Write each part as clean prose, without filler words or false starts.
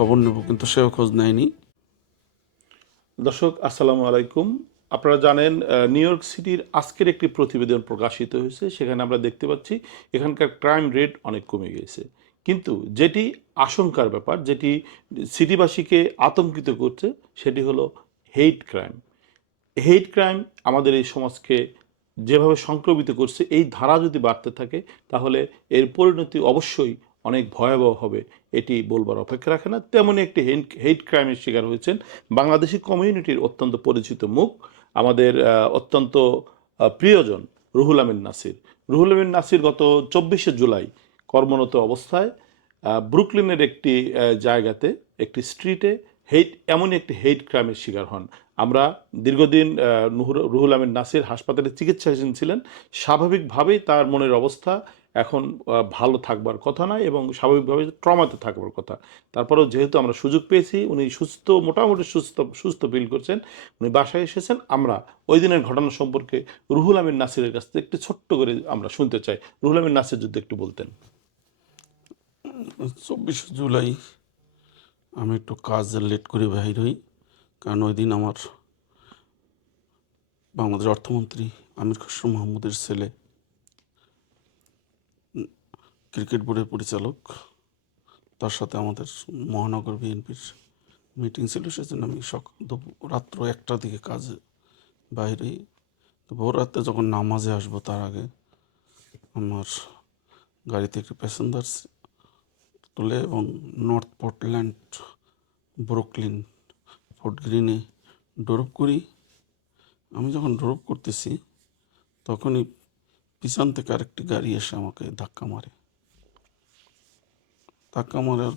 খবর নেব, কিন্তু সেও খোঁজ নেয়নি। দর্শক আসসালামু আলাইকুম। আপনারা জানেন নিউ ইয়র্ক সিটির আজকের একটি প্রতিবেদন প্রকাশিত হয়েছে। সেখানে আমরা দেখতে পাচ্ছি এখানকার ক্রাইম রেট অনেক কমে গিয়েছে, কিন্তু যেটি আশঙ্কার ব্যাপার, যেটি সিটিবাসীকে আতঙ্কিত করছে, সেটি হলো হেইট ক্রাইম। হেইট ক্রাইম আমাদের এই সমাজকে যেভাবে সংক্রমিত করছে, এই ধারা যদি বাড়তে থাকে তাহলে এর পরিণতি অবশ্যই অনেক ভয়াবহ হবে, এটি বলবার অপেক্ষা রাখে না। তেমনই একটি হেইট ক্রাইমের শিকার হয়েছেন বাংলাদেশি কমিউনিটির অত্যন্ত পরিচিত মুখ, আমাদের অত্যন্ত প্রিয়জন রুহুল আমিন নাসির। রুহুল আমিন নাসির গত 24শে জুলাই কর্মরত অবস্থায় ব্রুকলিনের একটি জায়গাতে, একটি স্ট্রিটে এমনই একটি হেইট ক্রাইমের শিকার হন। আমরা দীর্ঘদিন রুহুল আমিন নাসির হাসপাতালে চিকিৎসাধীন ছিলেন। স্বাভাবিকভাবেই তার মনের অবস্থা এখন ভালো থাকবার কথা নয় এবং স্বাভাবিকভাবে ট্রমাতে থাকবার কথা। তারপরেও যেহেতু আমরা সুযোগ পেয়েছি, উনি সুস্থ, মোটামুটি সুস্থ সুস্থ ফিল করছেন, উনি বাসায় এসেছেন। আমরা ওই দিনের ঘটনা সম্পর্কে রুহুল আমিন নাসিরের কাছ থেকে একটু ছোট্ট করে আমরা শুনতে চাই। রুহুল আমিন নাসির যদি একটু বলতেন। 24শে জুলাই আমি একটু কাজ লেট করে বাহির হই, কারণ ওই দিন আমার বাংলাদেশ অর্থমন্ত্রী আমির খসরু মাহমুদের ছেলে, ক্রিকেট বোর্ডের পরিচালক, তার সাথে আমাদের মহানগর বিএনপির মিটিং ছিল। সেজন্য আমি রাত্র 1টার দিকে কাজে বাইর হই। তো ভোর রাতে যখন নামাজে আসবো তার আগে আমার গাড়িতে একটি প্যাসেঞ্জার তুলে এবং নর্থ পোর্টল্যান্ড, ব্রুকলিন, ফোর্ট গ্রিনে ড্রপ করি। আমি যখন ড্রপ করতেছি তখনই পিছন থেকে আরেকটি গাড়ি এসে আমাকে ধাক্কা মারে। ধাক্কা মারার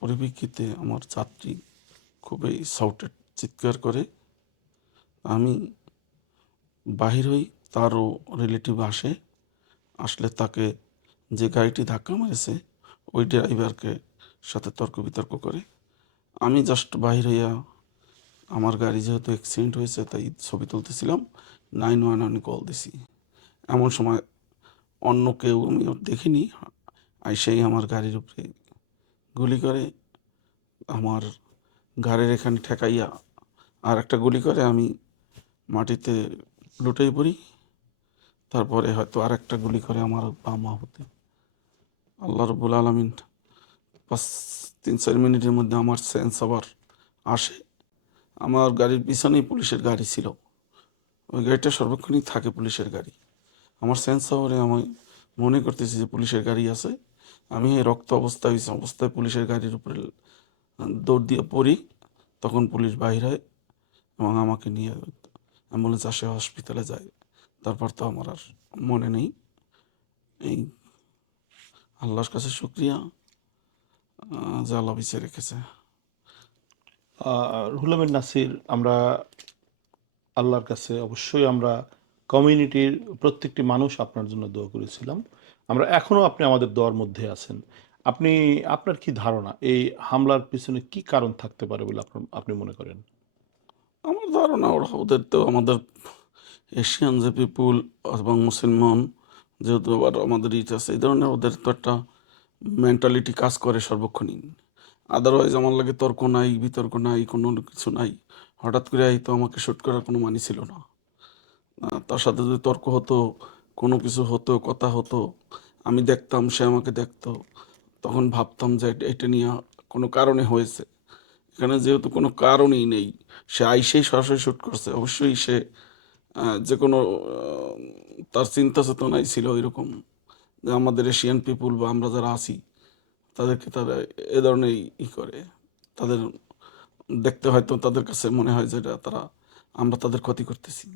পরিপ্রেক্ষিতে আমার যাত্রী খুবই সাউটেড, চিৎকার করে। আমি বাহির হই, তারও রিলেটিভ আসলে তাকে, যে গাড়িটি ধাক্কা মেরেছে ওই ড্রাইভারকে সাথে তর্ক বিতর্ক করে। আমি জাস্ট বাহির হইয়া, আমার গাড়ি যেহেতু অ্যাক্সিডেন্ট হয়েছে তাই ছবি তুলতেছিলাম, 911 কল দিছি। এমন সময় অন্য কেউ, আমি দেখিনি, আইসেই আমার গাড়ির উপরে গুলি করে, আমার গাড়ির এখানে ঠেকাইয়া আর একটা গুলি করে আমি মাটিতে লুটিয়ে পড়ি। তারপরে হয়তো আর একটা গুলি করে আমার বাম বাহুতে। আল্লাহ রব্বুল আলমিন 5-4 মিনিটের মধ্যে আমার সেন্স আবার আসে। আমার গাড়ির পিছনেই পুলিশের গাড়ি ছিল, ওই গাড়িটা সর্বক্ষণই থাকে পুলিশের গাড়ি। আমার সেন্স আওয়ারে আমি মনে করতেছি যে পুলিশের গাড়ি আছে। আমি এই রক্ত অবস্থায় পুলিশের গাড়ির উপরে দৌড় দিয়ে পড়ি। তখন পুলিশ বাইর হয় এবং আমাকে নিয়ে অ্যাম্বুলেন্স আসে, হসপিটালে যায়। তারপর তো আমার আর মনে নেই। এই আল্লাহর কাছে শুক্রিয়া যে আল্লাহ বেঁচে রেখেছে। রুহুল আমিন নাসির, আমরা আল্লাহর কাছে অবশ্যই আমরা কমিউনিটির প্রত্যেকটি মানুষ আপনার জন্য দোয়া করেছিলাম। আমরা এখনও, আপনি আমাদের দোয়ার মধ্যে আছেন। আপনার কি ধারণা এই হামলার পিছনে কি কারণ থাকতে পারে বলে আপনি মনে করেন? আমার ধারণা ওদের তো আমাদের এশিয়ান যে পিপুল এবং মুসলমান, যেহেতু আবার আমাদের আছে, এই ধরনের ওদের তো একটা মেন্টালিটি কাজ করে সর্বক্ষণই। আদারওয়াইজ আমার লাগে তর্ক নাই, বিতর্ক নাই, কোনো কিছু নাই। হঠাৎ করে তো আমাকে শ্যুট করার কোনো মানি ছিল না। তার সাথে যদি তর্ক হতো, কোনো কিছু হতো, কথা হতো, আমি দেখতাম, সে আমাকে দেখতো, তখন ভাবতাম যে এটা নিয়ে কোনো কারণে হয়েছে। এখানে যেহেতু কোনো কারণই নেই, সে আইসেই সরাসরি শ্যুট করছে, অবশ্যই সে যে কোনো তার চিন্তা চেতনাই ছিল এরকম যে আমাদের এশিয়ান পিপুল বা আমরা যারা আছি তাদেরকে তারা এ ধরনের করে, তাদের দেখতে হয়তো তাদের কাছে মনে হয় যে আমরা তাদের ক্ষতি করতেছি।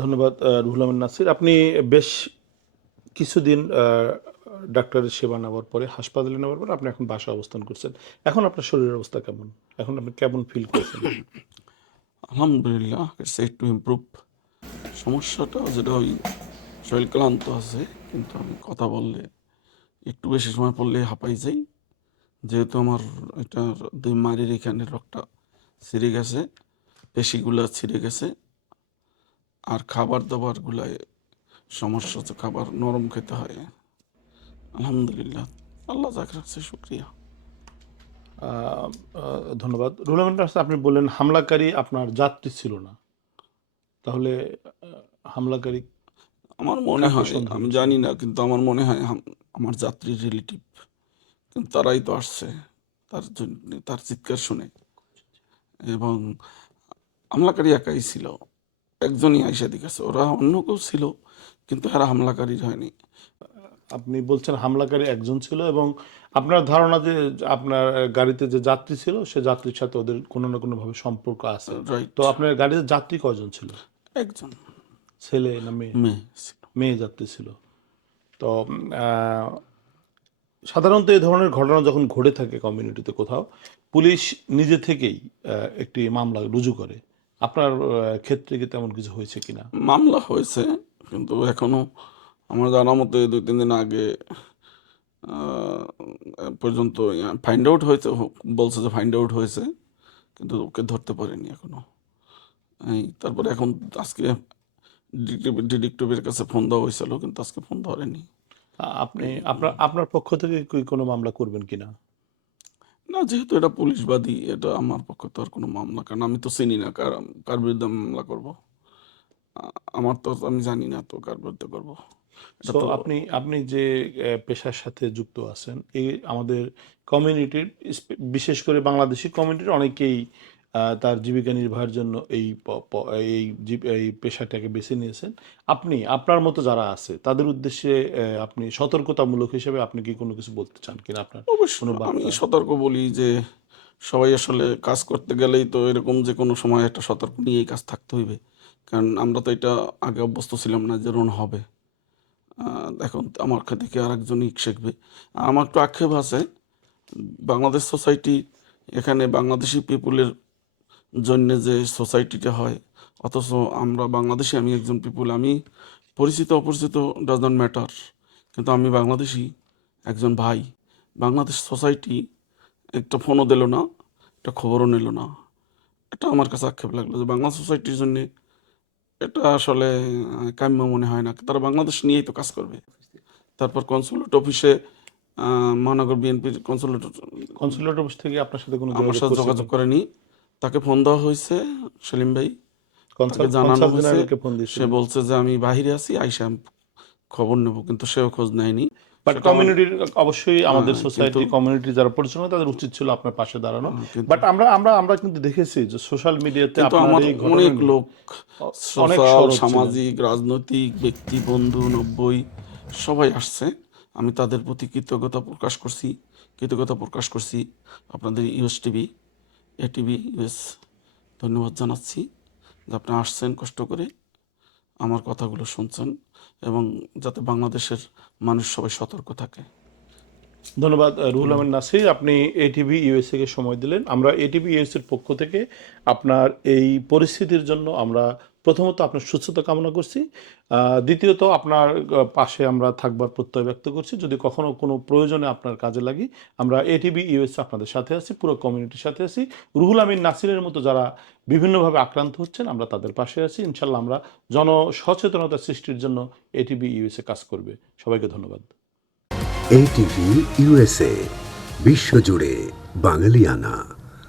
ধন্যবাদ রুহুল আমিন নাসির। আপনি বেশ কিছুদিন ডাক্তারের সেবা নেওয়ার পরে, হাসপাতালে নেওয়ার পরে আপনি এখন বাসায় অবস্থান করছেন। এখন আপনার শরীরের অবস্থা কেমন? এখন আপনি কেমন ফিল করছেন? আলহামদুলিল্লাহ, ইটস টু ইমপ্রুভ। সমস্যাটা যেটা, ওই শরীর ক্লান্ত আছে, কিন্তু আমি কথা বললে, একটু বেশি সময় পড়লে হাঁপাই যাই। যেহেতু আমার এটার 2 মারির এখানে রক্তটা ছিঁড়ে গেছে, পেশিগুলা ছিঁড়ে গেছে, আর খাবার দাবারগুলায় সমস্যা হচ্ছে, খাবার নরম খেতে হয়। আলহামদুলিল্লাহ, আল্লাহ যাকে রাখছে শুক্রিয়া। ধন্যবাদ। রুহুল আমিন নাসির, আপনি বললেন হামলাকারী আপনার যাত্রী ছিল না। তাহলে হামলাকারী আমার মনে কাকে হয়, সন্দেহ আমি করছেন? জানি না, কিন্তু আমার মনে হয় আমার যাত্রীর রিলেটিভ, কিন্তু তারাই তো আসছে তার জন্য, তার চিৎকার শুনে। এবং হামলাকারী একাই ছিল, একজনই আইসা দিকেছে, ওরা অন্য কেউ ছিল কিন্তু এরা হামলাকারী হয়নি। আপনি বলছেন হামলাকারী একজন ছিল এবং আপনার ধারণা যে আপনার গাড়িতে যে যাত্রী ছিল সে যাত্রীর সাথে ওদের কোনো না কোনোভাবে সম্পর্ক আছে। রাইট। তো আপনার গাড়িতে যাত্রী কয়জন ছিল? একজন ছিল না মেয়ে? মেয়ে ছিল। মেয়ে যাত্রী ছিল। তো সাধারণত এই ধরনের ঘটনা যখন ঘটে থাকে কমিউনিটিতে কোথাও, পুলিশ নিজে থেকেই একটি মামলা রুজু করে। আপনার ক্ষেত্রে কি তেমন কিছু হয়েছে কিনা? মামলা হয়েছে, কিন্তু এখনো আমার জানা মতে 2-3 দিন আগে আহ, পর্যন্ত ফাইন্ড আউট হয়েছে, বলছে যে ফাইন্ড আউট হয়েছে, কিন্তু ওকে ধরতে পারেনি এখনো। তারপরে এখন আজকে ডিটেকটিভের কাছে ফোন দেওয়া হয়েছিল, কিন্তু আজকে ফোন ধরেনি। আপনি আপনার আপনার পক্ষ থেকে কি কোনো মামলা করবেন কিনা? না, যেহেতু এটা পুলিশবাদী, এটা আমার পক্ষে তো আর কোনো মামলা, কারণ আমি তো চিনি না কার কার বিরুদ্ধে আমি মামলা করব। আমার তো আমি জানি না তো কার বিরুদ্ধে করব। এটা সো তো আপনি আপনি যে পেশার সাথে যুক্ত আছেন, এই আমাদের কমিউনিটির বিশেষ করে বাংলাদেশি কমিউনিটির অনেকেই তার জীবিকা নির্বাহের জন্য এই পেশাটাকে বেছে নিয়েছেন। আপনি আপনার মতো যারা আছে তাদের উদ্দেশ্যে আপনি সতর্কতামূলক হিসেবে আপনি কি কোনো কিছু বলতে চান কিনা আপনার অবশ্যই কোনো আমি বার্তা? সতর্ক বলি যে সবাই আসলে কাজ করতে গেলেই তো এরকম যে কোনো সময় একটা সতর্ক নিয়েই কাজ থাকতে হইবে, কারণ আমরা তো এটা আগে অভ্যস্ত ছিলাম না যে এরকম হবে। এখন আমার থেকে আরেকজনই শিখবে। আর আমার একটু আক্ষেপ আছে, বাংলাদেশ সোসাইটি, এখানে বাংলাদেশি পিপুলের জন্য যে সোসাইটিটা হয়, অথচ আমরা বাংলাদেশি, আমি একজন পিপুল, আমি পরিচিত অপরিচিত ডাজন্ট ম্যাটার, কিন্তু আমি বাংলাদেশি একজন ভাই, বাংলাদেশ সোসাইটি একটা ফোনও দিল না, একটা খবরও নিল না। এটা আমার কাছে আক্ষেপ লাগলো যে বাংলা সোসাইটির জন্য এটা আসলে কাম্য মনে হয় না। তারা বাংলাদেশ নিয়েই তো কাজ করবে। তারপর কনসুলেট অফিসে, মহানগর বিএনপির কনসুলেট কনসুলেট অফিস থেকে আপনার সাথে কোনো আমার যোগাযোগ সাথে করছে যোগাযোগ কিনা? করেনি। তাকে ফোন দেওয়া হয়েছে, সেলিম ভাই, তাকে জানানো কনসাল হয়েছে। জেনারেলকে ফোন সে দিয়েছিলেন? বলছে যে আমি বাহিরে আছি, আইসা আমি খবর নেব, কিন্তু সেও খোঁজ নেয়নি। বাট সেটা আমার কমিউনিটির অবশ্যই আমাদের কিন্তু সোসাইটি কমিউনিটি যারা পরিচালনা তাদের উচিত ছিল আপনার পাশে দাঁড়ানো। কিন্তু বাট আমরা আমরা আমরা কিন্তু দেখেছি যে সোশ্যাল মিডিয়াতে কিন্তু আপনার আমার এই ঘটনা অনেক নিয়ে লোক, অনেক সোশ্যাল, সরব ছিলেন। সামাজিক, রাজনৈতিক ব্যক্তি, বন্ধু 90 সবাই আসছে। আমি তাদের প্রতি কৃতজ্ঞতা প্রকাশ করছি। আপনাদের ইউএস টিভি, এটিভি ইউএস, ধন্যবাদ জানাচ্ছি যে আপনি আসছেন কষ্ট করে, আমার কথাগুলো শুনছেন, এবং যাতে বাংলাদেশের মানুষ সবাই সতর্ক থাকে। ধন্যবাদ রুহুল ধন্যবাদ। আমিন নাসির, আপনি এটিভি ইউএসএ কে সময় দিলেন। আমরা এটিভি ইউএসএ এর পক্ষ থেকে আপনার এই পরিস্থিতির জন্য আমরা প্রথমত আপনার সুস্থতা কামনা করছি, দ্বিতীয়ত আপনার পাশে আমরা থাকবার প্রত্যয় ব্যক্ত করছি। যদি কখনো কোনো প্রয়োজনে আপনার কাজে লাগি, আমরা এটিভি ইউএসএ আপনাদের সাথে আছি, পুরো কমিউনিটির সাথে আছি। রুহুল আমিন নাসিরের মতো যারা বিভিন্নভাবে আক্রান্ত হচ্ছেন আমরা তাদের পাশে আছি। ইনশাল্লাহ আমরা জনসচেতনতা সৃষ্টির জন্য এটিভি ইউএসএ কাজ করবে। সবাইকে ধন্যবাদ। এটিভি ইউএসএ, বিশ্বজুড়ে বাঙালিয়ানা।